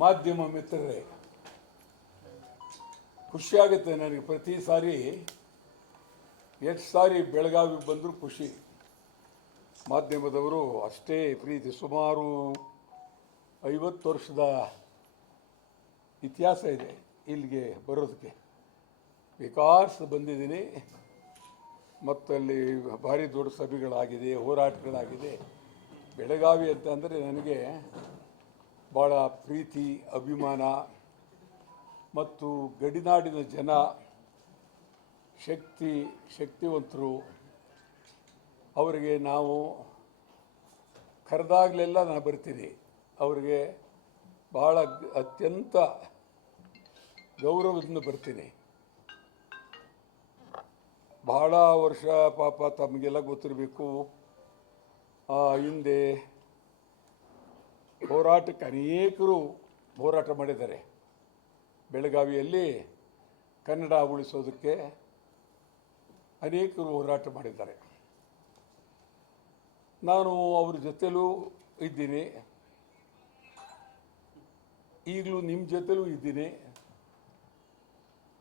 ಮಾಧ್ಯಮ ಮಿತ್ರರೇ, ಖುಷಿಯಾಗುತ್ತೆ ನನಗೆ. ಪ್ರತಿ ಸಾರಿ ಎಷ್ಟು ಸಾರಿ ಬೆಳಗಾವಿಗೆ ಬಂದರೂ ಖುಷಿ. ಮಾಧ್ಯಮದವರು ಅಷ್ಟೇ ಪ್ರೀತಿ. ಸುಮಾರು 50 ವರ್ಷದ ಇತಿಹಾಸ ಇದೆ ಇಲ್ಲಿಗೆ ಬರೋದಕ್ಕೆ. ಬೇಕಾದಷ್ಟು ಬಂದಿದ್ದೀನಿ ಮತ್ತು ಅಲ್ಲಿ ಭಾರಿ ದೊಡ್ಡ ಸಭೆಗಳಾಗಿದೆ, ಹೋರಾಟಗಳಾಗಿದೆ. ಬೆಳಗಾವಿ ಅಂತಂದರೆ ನನಗೆ ಭಾಳ ಪ್ರೀತಿ, ಅಭಿಮಾನ. ಮತ್ತು ಗಡಿನಾಡಿನ ಜನ ಶಕ್ತಿವಂತರು. ಅವರಿಗೆ ನಾವು ಕರೆದಾಗಲೆಲ್ಲ ನಾನು ಬರ್ತೀನಿ. ಅವರಿಗೆ ಭಾಳ ಅತ್ಯಂತ ಗೌರವದಿಂದ ಬರ್ತೀನಿ. ಭಾಳ ವರ್ಷ ಪಾಪ ತಮಗೆಲ್ಲ ಗೊತ್ತಿರಬೇಕು, ಹಿಂದೆ ಹೋರಾಟಕ್ಕೆ ಅನೇಕರು ಹೋರಾಟ ಮಾಡಿದ್ದಾರೆ. ಬೆಳಗಾವಿಯಲ್ಲಿ ಕನ್ನಡ ಉಳಿಸೋದಕ್ಕೆ ಅನೇಕರು ಹೋರಾಟ ಮಾಡಿದ್ದಾರೆ. ನಾನು ಅವ್ರ ಜೊತೆಲೂ ಇದ್ದೀನಿ, ಈಗಲೂ ನಿಮ್ಮ ಜೊತೆಲೂ ಇದ್ದೀನಿ.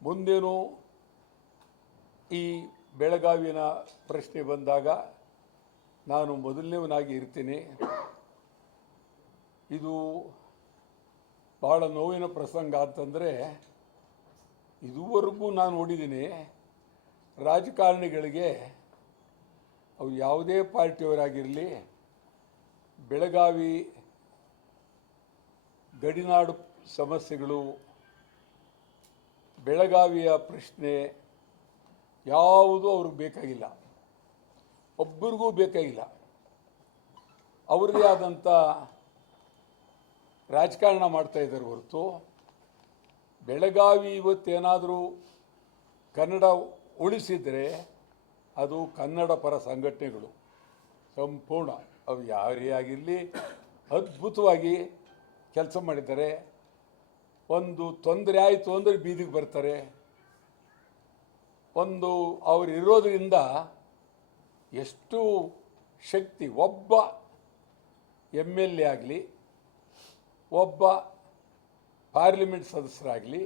ಮುಂದೇನು ಈ ಬೆಳಗಾವಿನ ಪ್ರಶ್ನೆ ಬಂದಾಗ ನಾನು ಮೊದಲನೇವನಾಗಿ ಇರ್ತೀನಿ. ಇದು ಭಾಳ ನೋವಿನ ಪ್ರಸಂಗ ಅಂತಂದರೆ, ಇದುವರೆಗೂ ನಾನು ನೋಡಿದ್ದೀನಿ ರಾಜಕಾರಣಿಗಳಿಗೆ, ಅವ್ರು ಯಾವುದೇ ಪಾರ್ಟಿಯವರಾಗಿರಲಿ, ಬೆಳಗಾವಿ ಗಡಿನಾಡು ಸಮಸ್ಯೆಗಳು, ಬೆಳಗಾವಿಯ ಪ್ರಶ್ನೆ ಯಾವುದೂ ಅವ್ರಿಗೆ ಬೇಕಾಗಿಲ್ಲ, ಒಬ್ಬರಿಗೂ ಬೇಕಾಗಿಲ್ಲ. ಅವ್ರದ್ದೇ ಆದಂಥ ರಾಜಕಾರಣ ಮಾಡ್ತಾಯಿದ್ದಾರೆ ಹೊರತು, ಬೆಳಗಾವಿ ಇವತ್ತೇನಾದರೂ ಕನ್ನಡ ಉಳಿಸಿದರೆ ಅದು ಕನ್ನಡ ಪರ ಸಂಘಟನೆಗಳು ಸಂಪೂರ್ಣ, ಅವು ಯಾರೇ ಆಗಿರಲಿ ಅದ್ಭುತವಾಗಿ ಕೆಲಸ ಮಾಡಿದ್ದಾರೆ. ಒಂದು ತೊಂದರೆ ಆಯಿತು ಅಂದರೆ ಬೀದಿಗೆ ಬರ್ತಾರೆ. ಒಂದು ಅವರು ಇರೋದರಿಂದ ಎಷ್ಟು ಶಕ್ತಿ. ಒಬ್ಬ MLA ಆಗಲಿ, ಒಬ್ಬ ಪಾರ್ಲಿಮೆಂಟ್ ಸದಸ್ಯರಾಗಲಿ,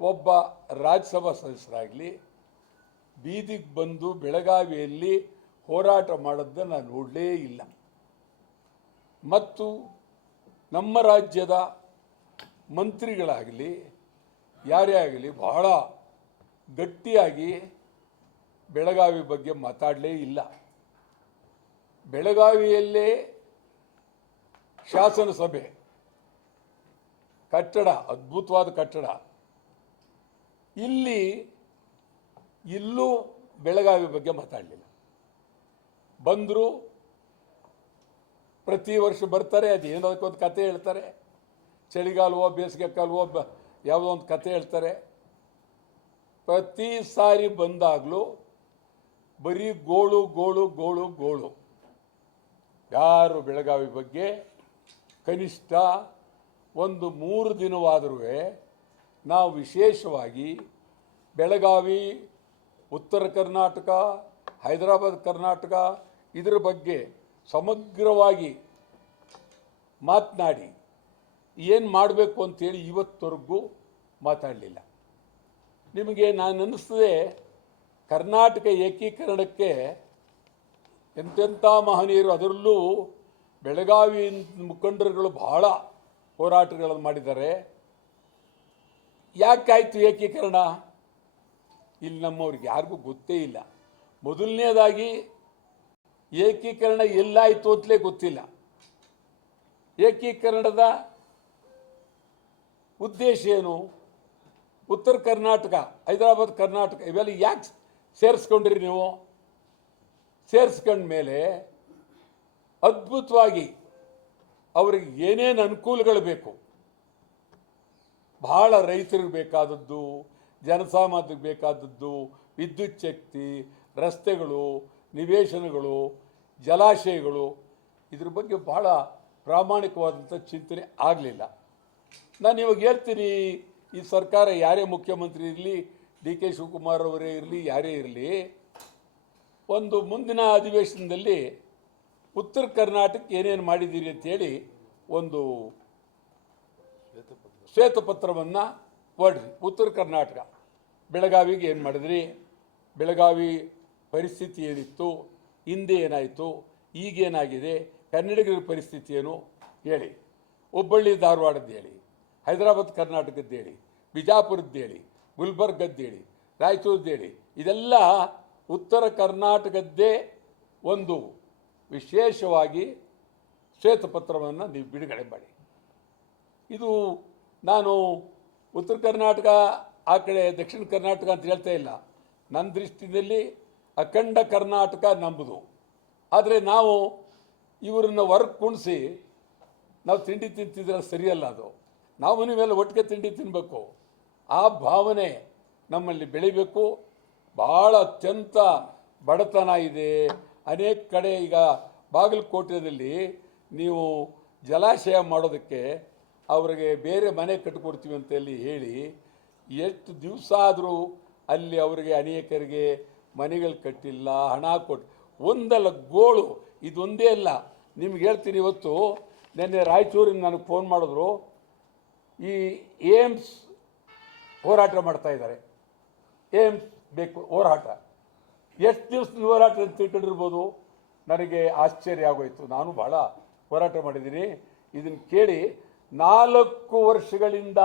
ಒಬ್ಬ ರಾಜ್ಯಸಭಾ ಸದಸ್ಯರಾಗಲಿ ಬೀದಿಗೆ ಬಂದು ಬೆಳಗಾವಿಯಲ್ಲಿ ಹೋರಾಟ ಮಾಡೋದನ್ನು ನಾನು ನೋಡಲೇ ಇಲ್ಲ. ಮತ್ತು ನಮ್ಮ ರಾಜ್ಯದ ಮಂತ್ರಿಗಳಾಗಲಿ ಯಾರೇ ಆಗಲಿ ಬಹಳ ಗಟ್ಟಿಯಾಗಿ ಬೆಳಗಾವಿ ಬಗ್ಗೆ ಮಾತಾಡಲೇ ಇಲ್ಲ. ಬೆಳಗಾವಿಯಲ್ಲೇ ಶಾಸನಸಭೆ ಕಟ್ಟಡ, ಅದ್ಭುತವಾದ ಕಟ್ಟಡ. ಇಲ್ಲೂ ಬೆಳಗಾವಿ ಬಗ್ಗೆ ಮಾತಾಡಲಿಲ್ಲ. ಬಂದರು, ಪ್ರತಿ ವರ್ಷ ಬರ್ತಾರೆ, ಅದು ಏನೋದಕ್ಕೊಂದು ಕತೆ ಹೇಳ್ತಾರೆ. ಚಳಿಗಾಲವೋ ಬೇಸಿಗೆ ಕಾಲವೋ ಯಾವುದೋ ಒಂದು ಕತೆ ಹೇಳ್ತಾರೆ. ಪ್ರತಿ ಸಾರಿ ಬಂದಾಗಲೂ ಬರೀ ಗೋಳು ಗೋಳು ಗೋಳು ಗೋಳು. ಯಾರು ಬೆಳಗಾವಿ ಬಗ್ಗೆ ಕನಿಷ್ಠ ಒಂದು 3 ದಿನವಾದರೂ ನಾವು ವಿಶೇಷವಾಗಿ ಬೆಳಗಾವಿ, ಉತ್ತರ ಕರ್ನಾಟಕ, ಹೈದರಾಬಾದ್ ಕರ್ನಾಟಕ ಇದರ ಬಗ್ಗೆ ಸಮಗ್ರವಾಗಿ ಮಾತನಾಡಿ ಏನು ಮಾಡಬೇಕು ಅಂತೇಳಿ ಇವತ್ತವರೆಗೂ ಮಾತಾಡಲಿಲ್ಲ. ನಿಮಗೆ ನಾನು ಅನ್ನಿಸ್ತದೆ, ಕರ್ನಾಟಕ ಏಕೀಕರಣಕ್ಕೆ ಎಂತೆಂಥ ಮಹನೀಯರು, ಅದರಲ್ಲೂ ಬೆಳಗಾವಿ ಮುಖಂಡರುಗಳು ಬಹಳ ಹೋರಾಟಗಳನ್ನು ಮಾಡಿದ್ದಾರೆ. ಯಾಕಾಯಿತು ಏಕೀಕರಣ? ಇಲ್ಲಿ ನಮ್ಮವ್ರಿಗೆ ಯಾರಿಗೂ ಗೊತ್ತೇ ಇಲ್ಲ. ಮೊದಲನೇದಾಗಿ ಏಕೀಕರಣ ಎಲ್ಲಾಯಿತು ಅಂತಲೇ ಗೊತ್ತಿಲ್ಲ. ಏಕೀಕರಣದ ಉದ್ದೇಶ ಏನು? ಉತ್ತರ ಕರ್ನಾಟಕ, ಹೈದರಾಬಾದ್ ಕರ್ನಾಟಕ ಇವೆಲ್ಲ ಯಾಕೆ ಸೇರಿಸ್ಕೊಂಡ್ರಿ ನೀವು? ಸೇರಿಸ್ಕೊಂಡ ಮೇಲೆ ಅದ್ಭುತವಾಗಿ ಅವ್ರಿಗೆ ಏನೇನು ಅನುಕೂಲಗಳು ಬೇಕು, ಭಾಳ ರೈತರಿಗೆ ಬೇಕಾದದ್ದು, ಜನಸಾಮಾನ್ಯರಿಗೆ ಬೇಕಾದದ್ದು, ವಿದ್ಯುತ್ ಶಕ್ತಿ, ರಸ್ತೆಗಳು, ನಿವೇಶನಗಳು, ಜಲಾಶಯಗಳು, ಇದ್ರ ಬಗ್ಗೆ ಭಾಳ ಪ್ರಾಮಾಣಿಕವಾದಂಥ ಚಿಂತನೆ ಆಗಲಿಲ್ಲ. ನಾನು ಇವಾಗ ಹೇಳ್ತೀನಿ, ಈ ಸರ್ಕಾರ ಯಾರೇ ಮುಖ್ಯಮಂತ್ರಿ ಇರಲಿ, DK ಶಿವಕುಮಾರ್ ಅವರೇ ಇರಲಿ, ಯಾರೇ ಇರಲಿ, ಒಂದು ಮುಂದಿನ ಅಧಿವೇಶನದಲ್ಲಿ ಉತ್ತರ ಕರ್ನಾಟಕಕ್ಕೆ ಏನೇನು ಮಾಡಿದ್ದೀರಿ ಅಂತೇಳಿ ಒಂದು ಶ್ವೇತಪತ್ರವನ್ನು ಹೊರಡ್ರಿ. ಉತ್ತರ ಕರ್ನಾಟಕ ಬೆಳಗಾವಿಗೆ ಏನು ಮಾಡಿದ್ರಿ? ಬೆಳಗಾವಿ ಪರಿಸ್ಥಿತಿ ಏನಿತ್ತು, ಹಿಂದೆ ಏನಾಯಿತು, ಈಗೇನಾಗಿದೆ, ಕನ್ನಡಿಗರ ಪರಿಸ್ಥಿತಿ ಏನು ಹೇಳಿ. ಹುಬ್ಬಳ್ಳಿ ಧಾರವಾಡದ್ದು ಹೇಳಿ, ಹೈದರಾಬಾದ್ ಕರ್ನಾಟಕದ್ದು ಹೇಳಿ, ಬಿಜಾಪುರದ್ದು ಹೇಳಿ, ಗುಲ್ಬರ್ಗದ್ದು ಹೇಳಿ, ರಾಯಚೂರದ್ದು ಹೇಳಿ. ಇದೆಲ್ಲ ಉತ್ತರ ಕರ್ನಾಟಕದ್ದೇ ಒಂದು ವಿಶೇಷವಾಗಿ ಶ್ವೇತಪತ್ರವನ್ನು ನೀವು ಬಿಡುಗಡೆ ಮಾಡಿ. ಇದು ನಾನು ಉತ್ತರ ಕರ್ನಾಟಕ ಆ ಕಡೆ ದಕ್ಷಿಣ ಕರ್ನಾಟಕ ಅಂತ ಹೇಳ್ತಾ ಇಲ್ಲ. ನನ್ನ ದೃಷ್ಟಿಯಲ್ಲಿ ಅಖಂಡ ಕರ್ನಾಟಕ ನಂಬುದು. ಆದರೆ ನಾವು ಇವರನ್ನು ಹೊರಗೆ ಕುಣಿಸಿ ನಾವು ತಿಂಡಿ ತಿಂತಿದ್ರೆ ಸರಿಯಲ್ಲ. ಅದು ನಾವು ನೀವೆಲ್ಲ ಒಟ್ಟಿಗೆ ತಿಂಡಿ ತಿನ್ನಬೇಕು. ಆ ಭಾವನೆ ನಮ್ಮಲ್ಲಿ ಬೆಳಿಬೇಕು. ಭಾಳ ಅತ್ಯಂತ ಬಡತನ ಇದೆ ಅನೇಕ ಕಡೆ. ಈಗ ಬಾಗಲಕೋಟೆಯಲ್ಲಿ ನೀವು ಜಲಾಶಯ ಮಾಡೋದಕ್ಕೆ ಅವರಿಗೆ ಬೇರೆ ಮನೆ ಕಟ್ಟಿಕೊಡ್ತೀವಿ ಅಂತೇಳಿ ಹೇಳಿ ಎಷ್ಟು ದಿವಸ ಆದರೂ ಅಲ್ಲಿ ಅವರಿಗೆ ಅನೇಕರಿಗೆ ಮನೆಗಳು ಕಟ್ಟಿಲ್ಲ, ಹಣ ಕೊಟ್ಟು ಒಂದಲ್ಲ ಗೋಳು. ಇದೊಂದೇ ಅಲ್ಲ, ನಿಮ್ಗೆ ಹೇಳ್ತೀನಿ. ಇವತ್ತು ನಿನ್ನೆ ರಾಯಚೂರಿಂದ ನನಗೆ ಫೋನ್ ಮಾಡಿದ್ರು. ಈ ಏಮ್ಸ್ ಹೋರಾಟ ಮಾಡ್ತಾ ಇದ್ದಾರೆ. ಏಮ್ಸ್ ಬೇಕು ಹೋರಾಟ. ಎಷ್ಟು ದಿವಸದ ಹೋರಾಟ ಅಂತ ತಿಳ್ಕೊಂಡಿರ್ಬೋದು. ನನಗೆ ಆಶ್ಚರ್ಯ ಆಗೋಯ್ತು. ನಾನು ಭಾಳ ಹೋರಾಟ ಮಾಡಿದ್ದೀನಿ. ಇದನ್ನು ಕೇಳಿ 4 ವರ್ಷಗಳಿಂದ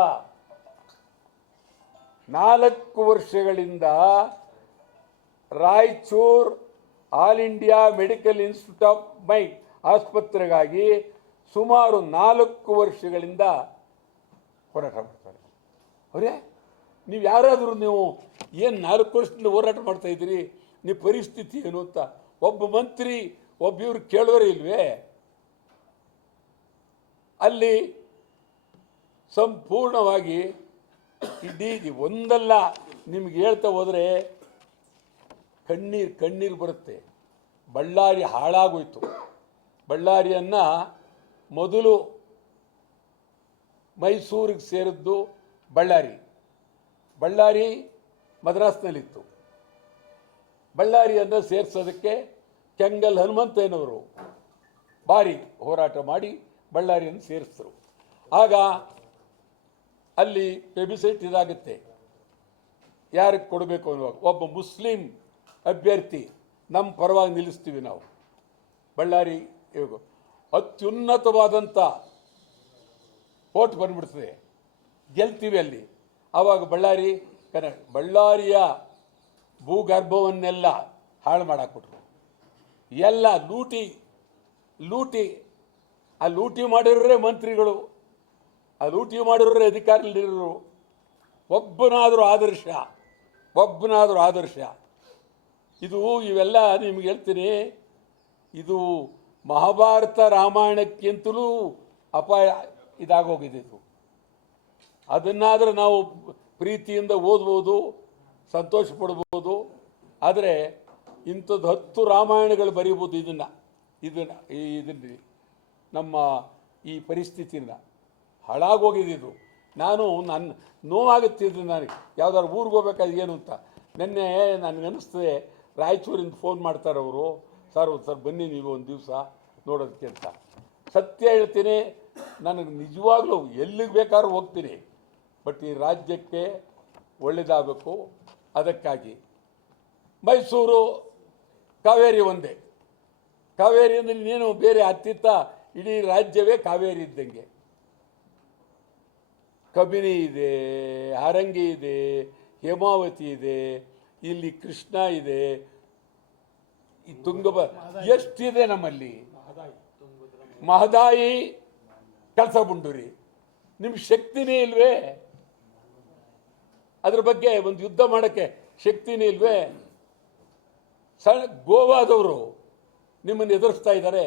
Raichur all India medical institute of mind ಆಸ್ಪತ್ರೆಗಾಗಿ ಸುಮಾರು 4 ವರ್ಷಗಳಿಂದ ಹೋರಾಟ ಮಾಡ್ತಾರೆ. ಅವರೇ, ನೀವು ಯಾರಾದರೂ ನೀವು ಏನು 4 ವರ್ಷದಿಂದ ಹೋರಾಟ ಮಾಡ್ತಾ ಇದ್ದೀರಿ, ನೀವು ಪರಿಸ್ಥಿತಿ ಏನು ಅಂತ ಒಬ್ಬ ಮಂತ್ರಿ ಒಬ್ಬರು ಕೇಳೋರೇ ಇಲ್ವೇ? ಅಲ್ಲಿ ಸಂಪೂರ್ಣವಾಗಿ ಇಡೀ ಒಂದಲ್ಲ, ನಿಮ್ಗೆ ಹೇಳ್ತಾ ಹೋದರೆ ಕಣ್ಣೀರು ಬರುತ್ತೆ. ಬಳ್ಳಾರಿ ಹಾಳಾಗೋಯ್ತು. ಬಳ್ಳಾರಿಯನ್ನು ಮೊದಲು ಮೈಸೂರಿಗೆ ಸೇರಿದ್ದು ಬಳ್ಳಾರಿ ಮದ್ರಾಸ್ನಲ್ಲಿತ್ತು. ಬಳ್ಳಾರಿಯನ್ನು ಸೇರಿಸೋದಕ್ಕೆ ಕೆಂಗಲ್ ಹನುಮಂತಯ್ಯನವರು ಭಾರಿ ಹೋರಾಟ ಮಾಡಿ ಬಳ್ಳಾರಿಯನ್ನು ಸೇರಿಸಿದ್ರು. ಆಗ ಅಲ್ಲಿ ವೆಬ್ಸೈಟ್ ಇದಾಗುತ್ತೆ, ಯಾರಿಗೆ ಕೊಡಬೇಕು ಅನ್ನುವಾಗ ಒಬ್ಬ ಮುಸ್ಲಿಂ ಅಭ್ಯರ್ಥಿ ನಮ್ಮ ಪರವಾಗಿ ನಿಲ್ಲಿಸ್ತೀವಿ ನಾವು. ಬಳ್ಳಾರಿ ಅತ್ಯುನ್ನತವಾದಂಥ ಓಟ್ ಬಂದ್ಬಿಡ್ತದೆ, ಗೆಲ್ತೀವಿ ಅಲ್ಲಿ. ಆವಾಗ ಬಳ್ಳಾರಿಯ ಭೂಗರ್ಭವನ್ನೆಲ್ಲ ಹಾಳು ಮಾಡಾಕ್ಬಿಟ್ರು. ಎಲ್ಲ ಲೂಟಿ ಮಾಡಿರೋರೇ ಮಂತ್ರಿಗಳು, ಆ ಲೂಟಿ ಮಾಡಿರೋರೇ ಅಧಿಕಾರಿಗಳಿರೋರು. ಒಬ್ಬನಾದರೂ ಆದರ್ಶ. ಇವೆಲ್ಲ ನಿಮ್ಗೆ ಹೇಳ್ತೀನಿ. ಇದು ಮಹಾಭಾರತ ರಾಮಾಯಣಕ್ಕಿಂತಲೂ ಅಪಾಯ ಇದಾಗೋಗಿದೆ. ಇದು ಅದನ್ನಾದರೆ ನಾವು ಪ್ರೀತಿಯಿಂದ ಓದ್ಬೋದು, ಸಂತೋಷ ಪಡ್ಬೋದು. ಆದರೆ ಇಂಥದ್ದು 10 ರಾಮಾಯಣಗಳು ಬರೀಬೋದು. ಇದನ್ನು ನಮ್ಮ ಈ ಪರಿಸ್ಥಿತಿಯಿಂದ ಹಾಳಾಗೋಗಿದೆ. ನನ್ನ ನೋವಾಗುತ್ತಿದ್ದು ನನಗೆ ಯಾವ್ದಾದ್ರು ಊರಿಗೆ ಹೋಗ್ಬೇಕಾದ್ರೆ ಏನು ಅಂತ. ನಿನ್ನೆ ನನಗನ್ನಿಸ್ತದೆ, ರಾಯಚೂರಿಂದ ಫೋನ್ ಮಾಡ್ತಾರೆ ಅವರು, ಸರ್ ಬನ್ನಿ ನೀವು ಒಂದು ದಿವಸ ನೋಡೋದಕ್ಕೆ ಅಂತ. ಸತ್ಯ ಹೇಳ್ತೀನಿ, ನನಗೆ ನಿಜವಾಗ್ಲೂ ಎಲ್ಲಿಗೆ ಬೇಕಾದ್ರೂ ಹೋಗ್ತೀನಿ. ಬಟ್ ಈ ರಾಜ್ಯಕ್ಕೆ ಒಳ್ಳೆಯದಾಗಬೇಕು. ಅದಕ್ಕಾಗಿ ಮೈಸೂರು ಕಾವೇರಿ ಒಂದೇ. ಕಾವೇರಿ ಅಂದರೆ ಇನ್ನೇನು ಬೇರೆ ಅತ್ತಿತ್ತ ಇಡೀ ರಾಜ್ಯವೇ ಕಾವೇರಿ ಇದ್ದಂಗೆ. ಕಬಿನಿ ಇದೆ, ಹಾರಂಗಿ ಇದೆ, ಹೇಮಾವತಿ ಇದೆ, ಇಲ್ಲಿ ಕೃಷ್ಣ ಇದೆ, ಈ ಎಷ್ಟಿದೆ ನಮ್ಮಲ್ಲಿ. ಮಹದಾಯಿ, ಕಳಸಾ-ಬಂಡೂರಿ. ನಿಮ್ಗೆ ಶಕ್ತಿನೇ ಇಲ್ವೇ? ಅದ್ರ ಬಗ್ಗೆ ಒಂದು ಯುದ್ಧ ಮಾಡೋಕ್ಕೆ ಶಕ್ತಿನೇ ಇಲ್ವೇ? ಗೋವಾದವರು ನಿಮ್ಮನ್ನು ಎದುರಿಸ್ತಾ ಇದ್ದಾರೆ,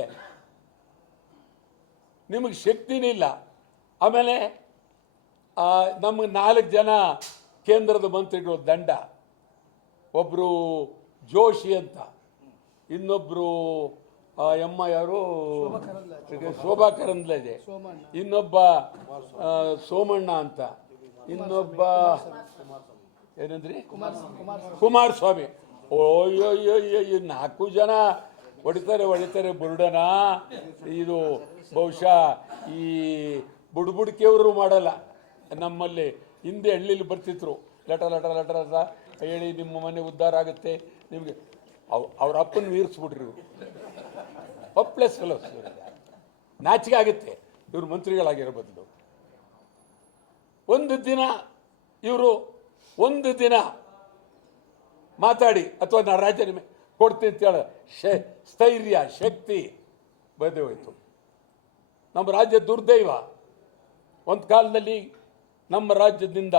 ನಿಮಗೆ ಶಕ್ತಿನೇ ಇಲ್ಲ. ಆಮೇಲೆ ನಮಗೆ 4 ಜನ ಕೇಂದ್ರದ ಮಂತ್ರಿಗಳು ದಂಡ. ಒಬ್ಬರು ಜೋಶಿ ಅಂತ, ಇನ್ನೊಬ್ಬರು ಯಾರು ಶೋಭಾ ಕರಂದ್ಲಾಜೆ, ಇನ್ನೊಬ್ಬ ಸೋಮಣ್ಣ ಅಂತ, ಇನ್ನೊಬ್ಬ ಏನಂದ್ರಿ ಕುಮಾರಸ್ವಾಮಿ. ಓಯ್ಯೋ 4 ಜನ ಹೊಡಿತಾರೆ ಬುರುಡನ. ಇದು ಬಹುಶಃ ಈ ಬುಡ್ಬುಡ್ಕೆಯವರು ಮಾಡಲ್ಲ. ನಮ್ಮಲ್ಲಿ ಹಿಂದೆ ಹಳ್ಳಿಲಿ ಬರ್ತಿದ್ರು, ಲಟ ಲಟ ಲಟ ಲಟ ಹೇಳಿ ನಿಮ್ಮ ಮನೆ ಉದ್ಧಾರ ಆಗುತ್ತೆ ನಿಮಗೆ. ಅವ್ರ ಅಪ್ಪನ ಮೀರಿಸ್ಬಿಟ್ರಿ ಇವರು. ಪಪ್ಲೆಸ್ ಫೆಲೋಸ್. ನಾಚಿಕೆ ಆಗುತ್ತೆ ಇವರು ಮಂತ್ರಿಗಳಾಗಿರೋ ಬದಲು. ಒಂದು ದಿನ ಮಾತಾಡಿ ಅಥವಾ ನಾನು ರಾಜ್ಯ ನಿಮಗೆ ಕೊಡ್ತೀನಿ ಅಂತ ಹೇಳ ಸ್ಥೈರ್ಯ ಶಕ್ತಿ ಬದೇ ಹೋಯ್ತು. ನಮ್ಮ ರಾಜ್ಯ ದುರ್ದೈವ. ಒಂದು ಕಾಲದಲ್ಲಿ ನಮ್ಮ ರಾಜ್ಯದಿಂದ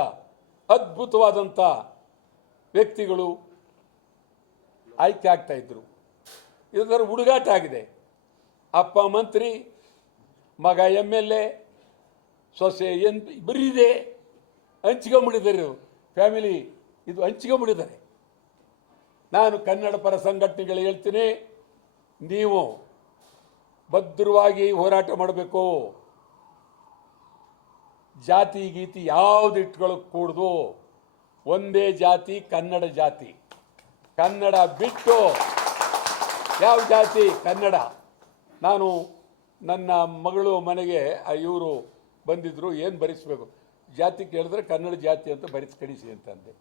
ಅದ್ಭುತವಾದಂಥ ವ್ಯಕ್ತಿಗಳು ಆಯ್ಕೆ ಆಗ್ತಾ ಇದ್ರು. ಇದರ ಹುಡುಗಾಟ ಆಗಿದೆ. ಅಪ್ಪ ಮಂತ್ರಿ, ಮಗ MLA, ಸೊಸೆ ಬರೀದೆ ಹಂಚ್ಕೊಂಬಿಟ್ಟಿದ್ದಾರೆ. ಫ್ಯಾಮಿಲಿ ಇದು ಹಂಚ್ಕೊಂಬಿಟ್ಟಿದ್ದಾರೆ. ನಾನು ಕನ್ನಡ ಪರ ಸಂಘಟನೆಗಳು ಹೇಳ್ತೀನಿ, ನೀವು ಭದ್ರವಾಗಿ ಹೋರಾಟ ಮಾಡಬೇಕು. ಜಾತಿ ಗೀತಿ ಯಾವುದು ಇಟ್ಕೊಳ್ಳೋಕೆ ಕೂಡ್ದು. ಒಂದೇ ಜಾತಿ, ಕನ್ನಡ ಜಾತಿ. ಕನ್ನಡ ಬಿಟ್ಟು ಯಾವ ಜಾತಿ? ಕನ್ನಡ. ನಾನು ನನ್ನ ಮಗಳು ಮನೆಗೆ ಇವರು ಬಂದಿದ್ದರು, ಏನು ಬರೆಸ್ಬೇಕು ಜಾತಿ ಕೇಳಿದ್ರೆ ಕನ್ನಡ ಜಾತಿ ಅಂತ ಬರೆಸಿ ಕಳಿಸಿ ಅಂತಂದೆ.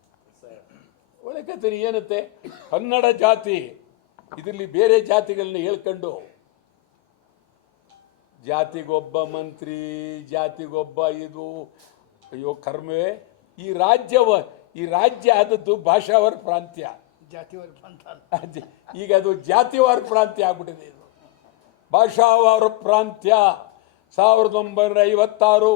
ಒಳ್ಳೆ ಕತೆ ಏನತ್ತೆ, ಕನ್ನಡ ಜಾತಿ. ಇದರಲ್ಲಿ ಬೇರೆ ಜಾತಿಗಳನ್ನ ಹೇಳ್ಕೊಂಡು ಜಾತಿಗೊಬ್ಬ ಮಂತ್ರಿ, ಜಾತಿಗೊಬ್ಬ ಇದು, ಅಯ್ಯೋ ಕರ್ಮವೇ. ಈ ರಾಜ್ಯ ಆದದ್ದು ಭಾಷಾವಾರ ಪ್ರಾಂತ್ಯ, ಜಾತಿವಾರ ಪ್ರಾಂತ್ಯ. ಈಗ ಅದು ಜಾತಿವಾರ ಪ್ರಾಂತ್ಯ ಆಗ್ಬಿಟ್ಟಿದೆ. ಇದು ಭಾಷಾವಾರ ಪ್ರಾಂತ್ಯ. 1956